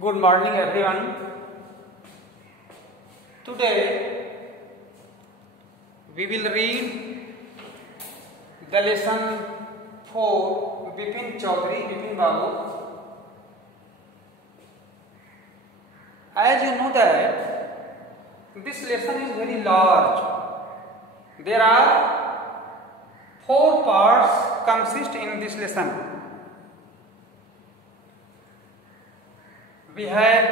Good morning everyone. Today we will read the lesson for Bipin Chaudhary, Bipin Babu. As you know that this lesson is very large. There are 4 parts consist in this lesson. We have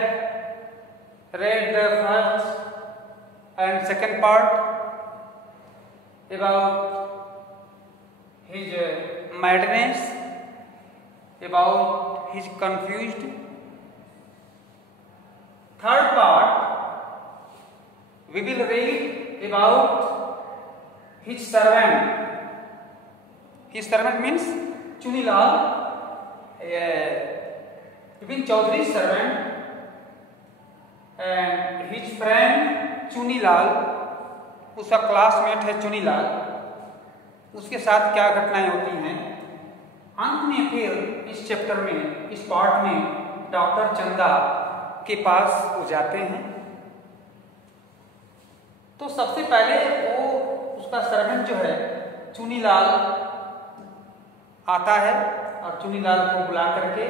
read the first and second part about his madness, about his confused. Third part we will read about his servant. His servant means Chunilal, Bipin Chaudhary's servant, and his friend Chunilal, उसका classmate है चुनीलाल, उसके साथ क्या घटनाएं होती हैं। अंत में फिर इस चैप्टर में, इस पार्ट में डॉक्टर चंदा के पास वो जाते हैं। तो सबसे पहले वो उसका सर्वेंट जो है चुनीलाल आता है और चुनीलाल को बुला करके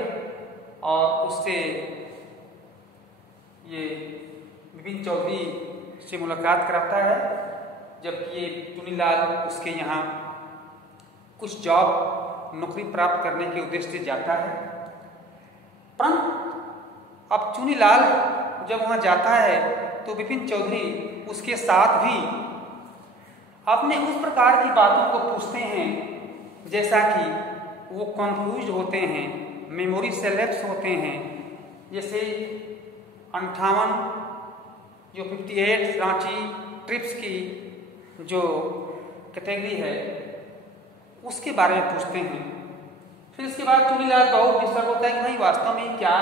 और उससे ये बिपिन चौधरी से मुलाकात कराता है। जबकि ये चुनीलाल उसके यहाँ कुछ जॉब नौकरी प्राप्त करने के उद्देश्य से जाता है। परंतु अब चुनीलाल जब वहाँ जाता है तो बिपिन चौधरी उसके साथ भी अपने उस प्रकार की बातों को पूछते हैं जैसा कि वो कंफ्यूज होते हैं, मेमोरी से लैप्स होते हैं। जैसे 58 जो 58 रांची ट्रिप्स की जो कैटेगरी है उसके बारे में पूछते हैं। फिर इसके बाद चुनीलाल बहुत डिस्टर्ब होता है कि भाई वास्तव में क्या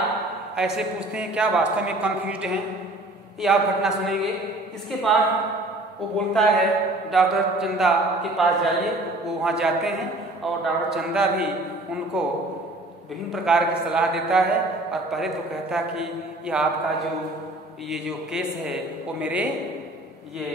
ऐसे पूछते हैं, क्या वास्तव में कंफ्यूज्ड हैं, ये आप घटना सुनेंगे। इसके बाद वो बोलता है डॉक्टर चंदा के पास जाइए। वो वहाँ जाते हैं और डॉक्टर चंदा भी उनको विभिन्न प्रकार की सलाह देता है। और पहले तो कहता कि यह आपका ये जो केस है वो मेरे ये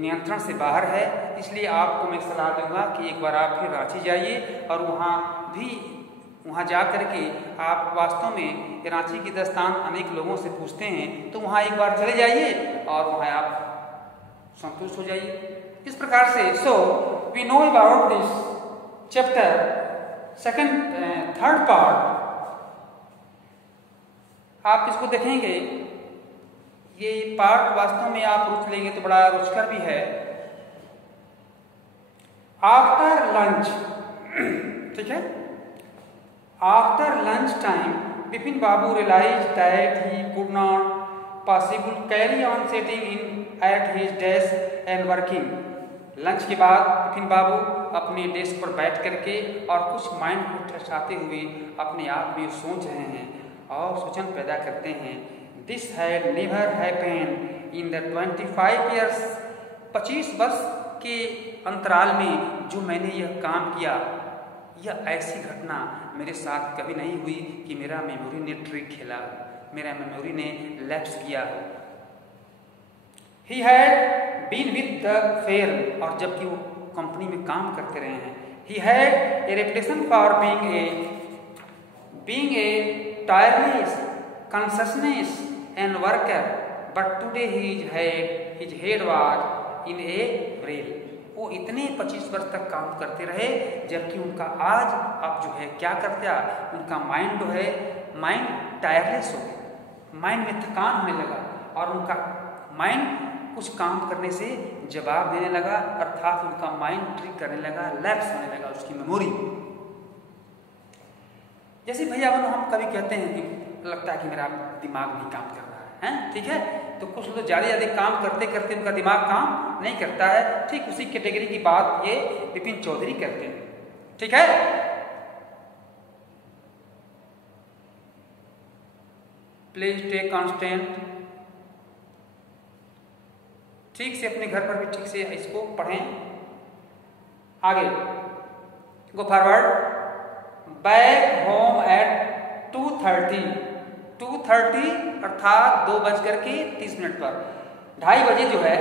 नियंत्रण से बाहर है, इसलिए आपको मैं सलाह दूंगा कि एक बार आप फिर रांची जाइए और वहाँ जा कर के आप वास्तव में रांची की दस्तान अनेक लोगों से पूछते हैं तो वहाँ एक बार चले जाइए और वहाँ आप संतुष्ट हो जाइए। इस प्रकार से so we know about this chapter third part. आप इसको देखेंगे, ये पार्ट वास्तव में आप रुचि लेंगे तो बड़ा रुचिकर भी है। आफ्टर लंच, ठीक है, after lunch time Bipin Babu realise that he could not possible carry on sitting in at his desk and working. Lunch के बाद बिपिन बाबू अपने डेस्क पर बैठ करके और कुछ माइंड को ठसाते हुए अपने आप में सोच रहे हैं और सोचन पैदा करते हैं। This had never happened in the 25 years. 25 वर्ष के अंतराल में जो मैंने यह काम किया, यह ऐसी घटना मेरे साथ कभी नहीं हुई कि मेरा मेमोरी ने ट्रिक खेला, मेरा मेमोरी ने लैप्स किया। He had been with the firm, और जबकि वो कंपनी में काम करते रहे हैं। He had a reputation for being a tireless, conscientious and worker, but today his head was in a whirl। वो इतने 25 वर्ष तक काम करते रहे जबकि उनका आज अब जो है क्या करता, उनका माइंड जो है माइंड टायरलेस हो गया, माइंड में थकान होने लगा और उनका माइंड कुछ काम करने से जवाब देने लगा, अर्थात उनका माइंड ट्रिक करने लगा, लैप्स होने लगा उसकी मेमोरी। जैसे भैया हम कभी कहते हैं कि लगता है कि मेरा दिमाग नहीं काम कर रहा है, ठीक है, तो कुछ लोग ज्यादा काम करते करते उनका दिमाग काम नहीं करता है। ठीक उसी कैटेगरी की बात ये बिपिन चौधरी करते हैं, ठीक है। प्लीज टेक कॉन्स्टेंट, ठीक से अपने घर पर भी ठीक से इसको पढ़ें। आगे go forward. Back home at 2:30 2:30 अर्थात 2:30 पर 2:30 बजे जो है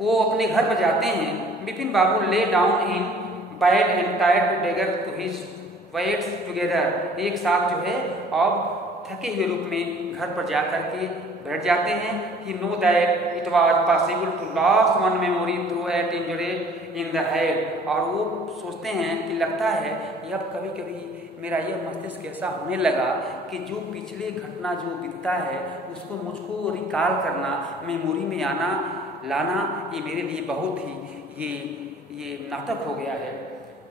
वो अपने घर पर जाते हैं। Vipin babu lay down in bed and tired together to his wits together, एक साथ जो है अब थके हुए रूप में घर पर जाकर के बैठ जाते हैं। He know that it was possible to lose one memory through at injury in the head, और वो सोचते हैं कि लगता है कि अब कभी कभी मेरा यह मस्तिष्क ऐसा होने लगा कि जो पिछले घटना जो बीतता है उसको मुझको रिकॉल करना, मेमोरी में आना लाना, ये मेरे लिए बहुत ही ये नाटक हो गया है।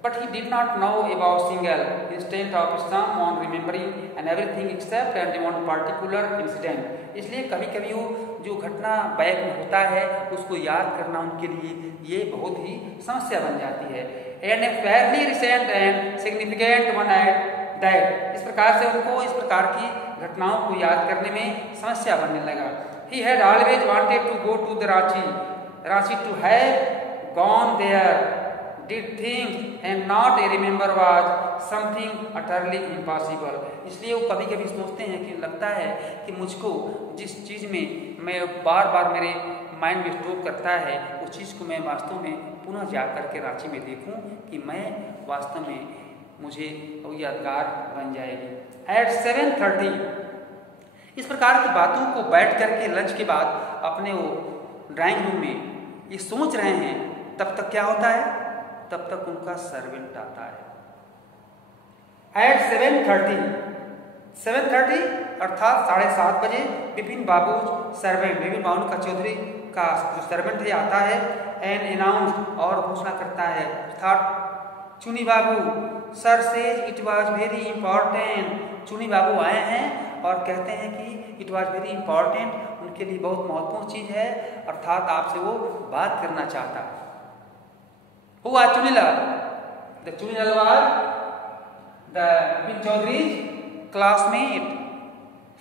But he did not know about single instant of someone remembering and everything except and one particular incident. इसलिए कभी कभी वो जो घटना बैक में होता है उसको याद करना उनके लिए ये बहुत ही समस्या बन जाती है। And a fairly recent and significant one at that. इस प्रकार से उनको इस प्रकार की घटनाओं को याद करने में समस्या बनने लगा। He had always wanted to go to the Ranchi to have gone there, did things and not remember was something utterly impossible. इसलिए वो कभी कभी सोचते हैं कि लगता है कि मुझको जिस चीज़ में मैं बार बार मेरे माइंड में स्टोर करता है उस चीज़ को मैं वास्तव में पुनः जा कर के रांची में देखूं कि मैं वास्तव में मुझे वो यादगार बन जाएगी। एट 7:30 इस प्रकार की बातों को बैठ करके लंच के बाद अपने वो ड्राइंग रूम में ये सोच रहे हैं, तब तक क्या होता है, तब तक उनका सर्वेंट आता है। एट 7:30 अर्थात 7:30 बजे विपिन बाबू सर्वेंट, विपिन बाबू का चौधरी का जो सर्वेंट है आता है एंड अनाउंस और घोषणा करता है, अर्थात Chuni babu sir says it was very important. Chuni babu आए हैं और कहते हैं कि इट वाज वेरी इंपॉर्टेंट, उनके लिए बहुत महत्वपूर्ण चीज है, अर्थात आपसे वो बात करना चाहता है। Who was Chunilal? The Chunilal was the Vipin Chaudhary's classmate,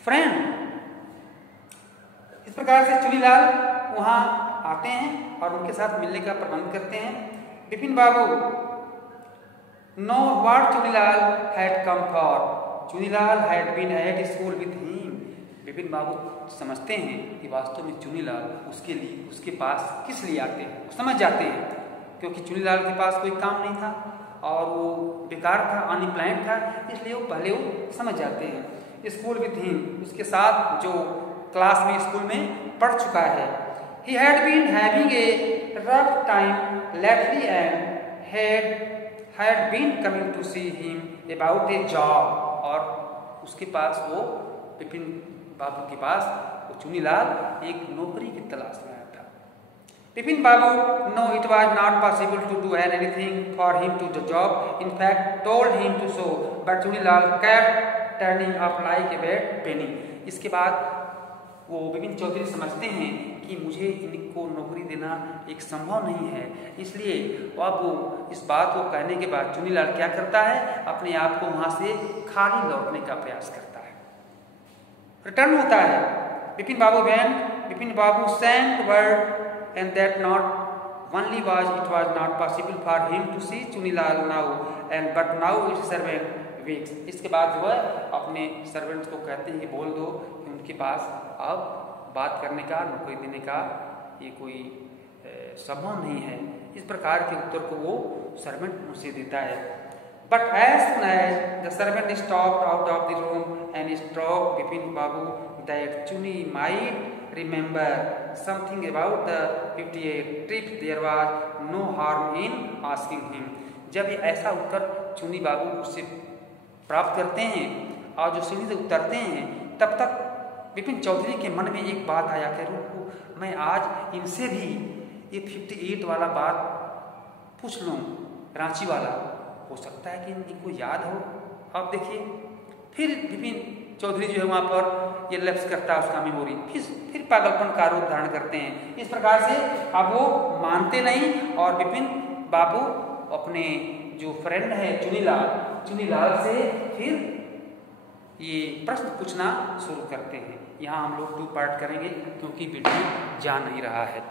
friend. इस प्रकार से चुनीलाल वहाँ आते हैं और उनके साथ मिलने का प्रबंध करते हैं। विपिन बाबू know what Chunilal had come for. Chunilal had been at school with him. Vipin बाबू समझते हैं कि वास्तव में चुनीलाल उसके लिए उसके पास किस लिए आते हैं, समझ जाते हैं क्योंकि चुनीलाल के पास कोई काम नहीं था और वो बेकार था, अनएम्प्लॉयड था, इसलिए वो पहले वो समझ जाते हैं। स्कूल विथ हिम, उसके साथ जो क्लास में स्कूल में पढ़ चुका है। He had been having a rough time lately and had been coming to see him about a job, और उसके पास वो विपिन बाबू के पास वो चुनीलाल एक नौकरी की तलाश में आया था। Vipin babu know it was not possible to do anything for him to the job, in fact told him to so, but Chunilal kept turning up like a bad penny. इसके बाद वो विपिन चौधरी समझते हैं कि मुझे इनको नौकरी देना एक संभव नहीं है, इसलिए अब वो इस बात को कहने के बाद चुनीलाल क्या करता है, अपने आप को वहां से खाली लौटने का प्रयास करता है। रिटर्न होता है। Vipin babu went, Vipin babu sent word and that not only was it was not possible for him to see Chunilal now and but now it's servant weeks. इसके बाद जो है अपने सर्वेंट्स को कहते हैं कि बोल दो कि उनके पास अब बात करने का, नौकरी देने का ये कोई संभव नहीं है। इस प्रकार के उत्तर को वो सर्वेंट उनसे देता है। But as soon as the servant stepped out of the room and struck Vipin Babu that Chuni might remember something about the 58 trip, there was no harm in asking him. जब ये ऐसा उत्तर चुनी बाबू उससे प्राप्त करते हैं और जो सीढ़ी से उतरते हैं, तब तक विपिन चौधरी के मन में एक बात आया कि रुको, मैं आज इनसे भी ये 58 वाला बात पूछ लूँ, रांची वाला, हो सकता है कि इनको याद हो। अब देखिए फिर विपिन चौधरी जो है वहाँ पर ये लैप्स करता है उसका मेमोरी, फिर पागलपन का रूप धारण करते हैं। इस प्रकार से अब वो मानते नहीं और विपिन बाबू अपने जो फ्रेंड है चुनीलाल से फिर ये प्रश्न पूछना शुरू करते हैं। यहाँ हम लोग 2 पार्ट करेंगे क्योंकि वीडियो जा नहीं रहा है।